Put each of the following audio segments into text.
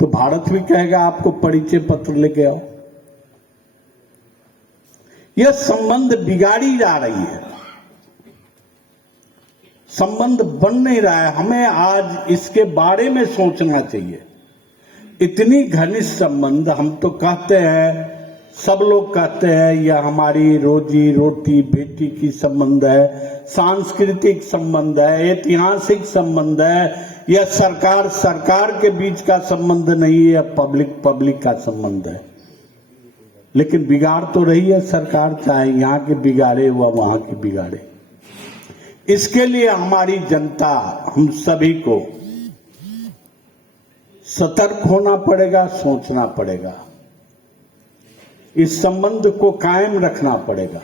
तो भारत भी कहेगा आपको परिचय पत्र लेके आओ। यह संबंध बिगाड़ी जा रही है, संबंध बन नहीं रहा है। हमें आज इसके बारे में सोचना चाहिए। इतनी घनिष्ठ संबंध, हम तो कहते हैं, सब लोग कहते हैं यह हमारी रोजी रोटी बेटी की संबंध है, सांस्कृतिक संबंध है, ऐतिहासिक संबंध है, यह सरकार सरकार के बीच का संबंध नहीं है, पब्लिक पब्लिक का संबंध है। लेकिन बिगाड़ तो रही है सरकार, चाहे यहाँ के बिगाड़े हुआ वहां के बिगाड़े। इसके लिए हमारी जनता, हम सभी को सतर्क होना पड़ेगा, सोचना पड़ेगा, इस संबंध को कायम रखना पड़ेगा।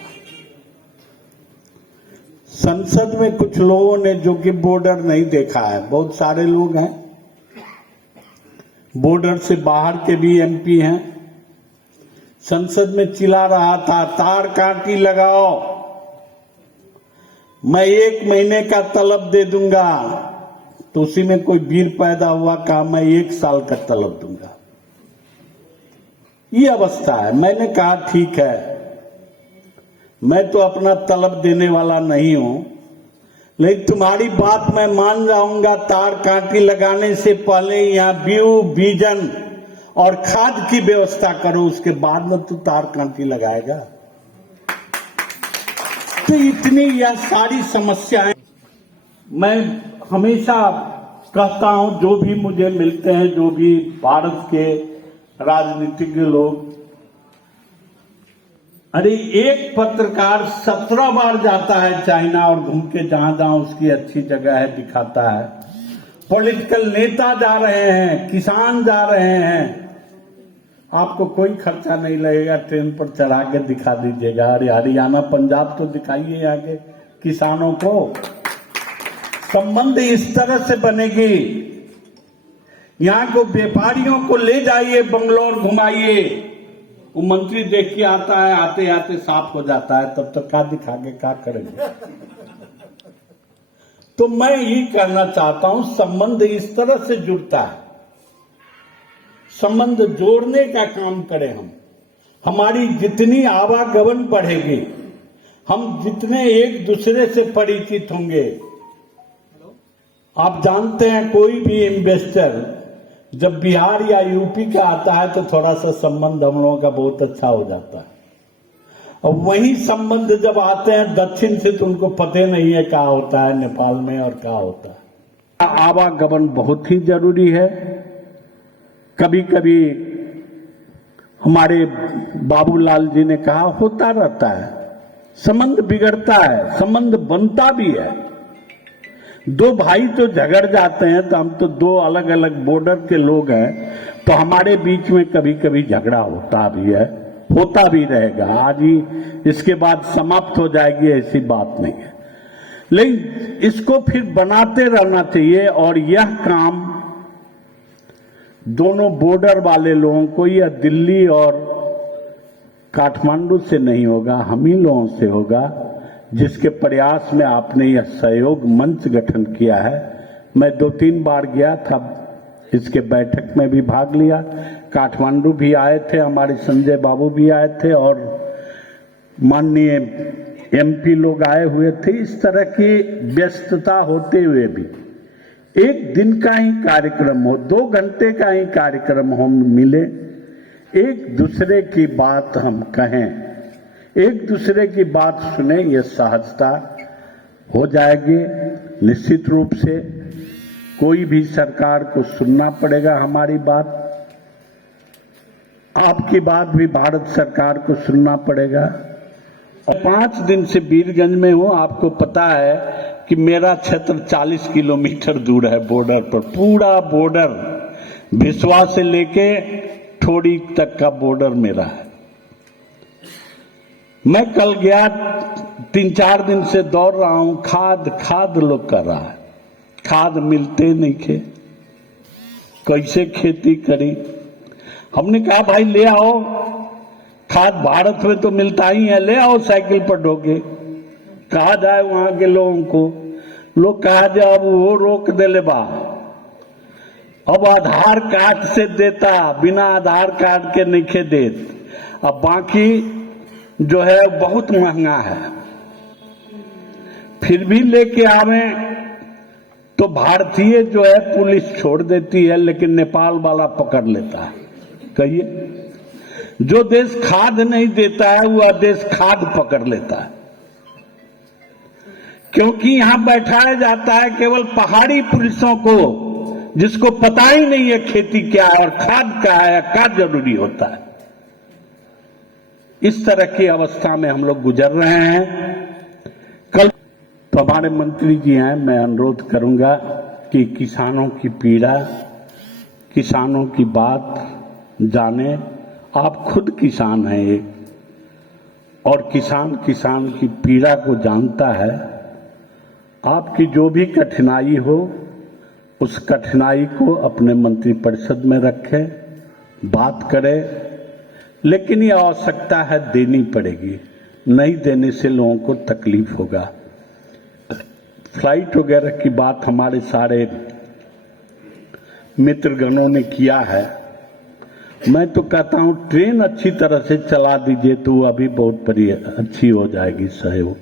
संसद में कुछ लोगों ने, जो कि बॉर्डर नहीं देखा है, बहुत सारे लोग हैं, बॉर्डर से बाहर के भी एमपी हैं, संसद में चिल्ला रहा था तार कांटी लगाओ, मैं 1 महीने का तलब दे दूंगा। तो उसी में कोई वीर पैदा हुआ, कहा मैं 1 साल का तलब दूंगा। ये अवस्था है। मैंने कहा ठीक है, मैं तो अपना तलब देने वाला नहीं हूं, लेकिन तुम्हारी बात मैं मान जाऊंगा। तार कांटी लगाने से पहले यहां बीजन और खाद की व्यवस्था करो, उसके बाद में तो तार कांटी लगाएगा। तो इतनी यह सारी समस्याएं मैं हमेशा कहता हूं, जो भी मुझे मिलते हैं, जो भी भारत के राजनीतिज्ञ लोग, अरे एक पत्रकार 17 बार जाता है चाइना और घूम के जहां जहां उसकी अच्छी जगह है दिखाता है। पॉलिटिकल नेता जा रहे हैं, किसान जा रहे हैं, आपको कोई खर्चा नहीं लगेगा, ट्रेन पर चढ़ा के दिखा दीजिएगा। अरे हरियाणा पंजाब तो दिखाइए यहाँ के किसानों को। संबंध इस तरह से बनेगी, यहाँ को व्यापारियों को ले जाइए, बंगलोर घुमाइए, वो मंत्री देख के आता है, आते आते साफ हो जाता है, तब तक क्या दिखा के क्या करेंगे। तो मैं ये कहना चाहता हूं, संबंध इस तरह से जुड़ता है, संबंध जोड़ने का काम करें हम। हमारी जितनी आवागमन बढ़ेगी, हम जितने एक दूसरे से परिचित होंगे। आप जानते हैं, कोई भी इन्वेस्टर जब बिहार या यूपी का आता है तो थोड़ा सा संबंध हम लोगों का बहुत अच्छा हो जाता है, और वही संबंध जब आते हैं दक्षिण से तो उनको पता नहीं है क्या होता है नेपाल में और क्या होता है। आवागमन बहुत ही जरूरी है। कभी कभी हमारे बाबूलाल जी ने कहा, होता रहता है, संबंध बिगड़ता है, संबंध बनता भी है। 2 भाई तो झगड़ जाते हैं, तो हम तो 2 अलग अलग बॉर्डर के लोग हैं, तो हमारे बीच में कभी कभी झगड़ा होता भी है, होता भी रहेगा। आज ही इसके बाद समाप्त हो जाएगी, ऐसी बात नहीं है, लेकिन इसको फिर बनाते रहना चाहिए। और यह काम दोनों बॉर्डर वाले लोगों को, यह दिल्ली और काठमांडू से नहीं होगा, हम ही लोगों से होगा, जिसके प्रयास में आपने यह सहयोग मंच गठन किया है। मैं 2-3 बार गया था, इसके बैठक में भी भाग लिया, काठमांडू भी आए थे, हमारे संजय बाबू भी आए थे और माननीय एमपी लोग आए हुए थे। इस तरह की व्यस्तता होते हुए भी 1 दिन का ही कार्यक्रम हो, 2 घंटे का ही कार्यक्रम हो, मिले, एक दूसरे की बात हम कहें, एक दूसरे की बात सुने, ये सहजता हो जाएगी। निश्चित रूप से कोई भी सरकार को सुनना पड़ेगा हमारी बात, आपकी बात भी भारत सरकार को सुनना पड़ेगा। और 5 दिन से वीरगंज में हूं, आपको पता है कि मेरा क्षेत्र 40 किलोमीटर दूर है बॉर्डर पर। पूरा बॉर्डर भिसवा से लेके ठोड़ी तक का बॉर्डर मेरा है। मैं कल गया, 3-4 दिन से दौड़ रहा हूं, खाद लोग कर रहा है, खाद मिलते नहीं थे, कैसे खेती करी। हमने कहा भाई ले आओ खाद, भारत में तो मिलता ही है, ले आओ साइकिल पर ढोके। कहा जाए वहां के लोगों को, लोग कहा जाए अब वो रोक दे ले बा, अब आधार कार्ड से देता, बिना आधार कार्ड के नहीं देत। अब बाकी जो है बहुत महंगा है, फिर भी लेके आवे तो भारतीय जो है पुलिस छोड़ देती है, लेकिन नेपाल वाला पकड़ लेता है। कहिए, जो देश खाद नहीं देता है वह देश खाद पकड़ लेता है, क्योंकि यहां बैठाया जाता है केवल पहाड़ी पुलिसों को, जिसको पता ही नहीं है खेती क्या है और खाद क्या है, क्या जरूरी होता है। इस तरह की अवस्था में हम लोग गुजर रहे हैं। कल तो हमारे मंत्री जी हैं, मैं अनुरोध करूंगा कि किसानों की पीड़ा, किसानों की बात जाने। आप खुद किसान हैं एक, और किसान की पीड़ा को जानता है। आपकी जो भी कठिनाई हो, उस कठिनाई को अपने मंत्रिपरिषद में रखें, बात करें, लेकिन ये आवश्यकता है देनी पड़ेगी, नहीं देने से लोगों को तकलीफ होगा। फ्लाइट वगैरह की बात हमारे सारे मित्रगणों ने किया है। मैं तो कहता हूं ट्रेन अच्छी तरह से चला दीजिए तो अभी बहुत बड़ी अच्छी हो जाएगी सहयोग।